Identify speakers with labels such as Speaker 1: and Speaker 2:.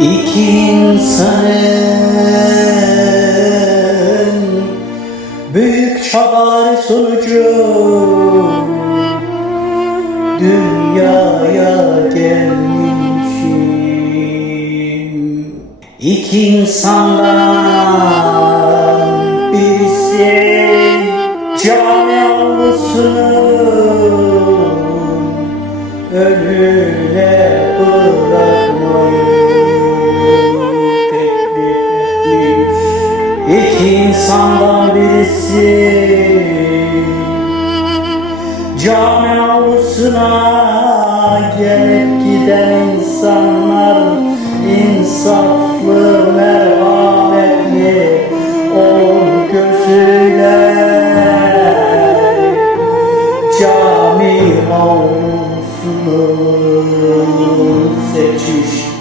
Speaker 1: İki insanın büyük çabaları sonucu dünyaya gelmişim. İki insandan birisi camialısının önüne bırakmayı İki insandan birisi. Cami avlusuna gelip giden insanlar insaflı merhametli olur gözüyle Cami avlusunu seçiş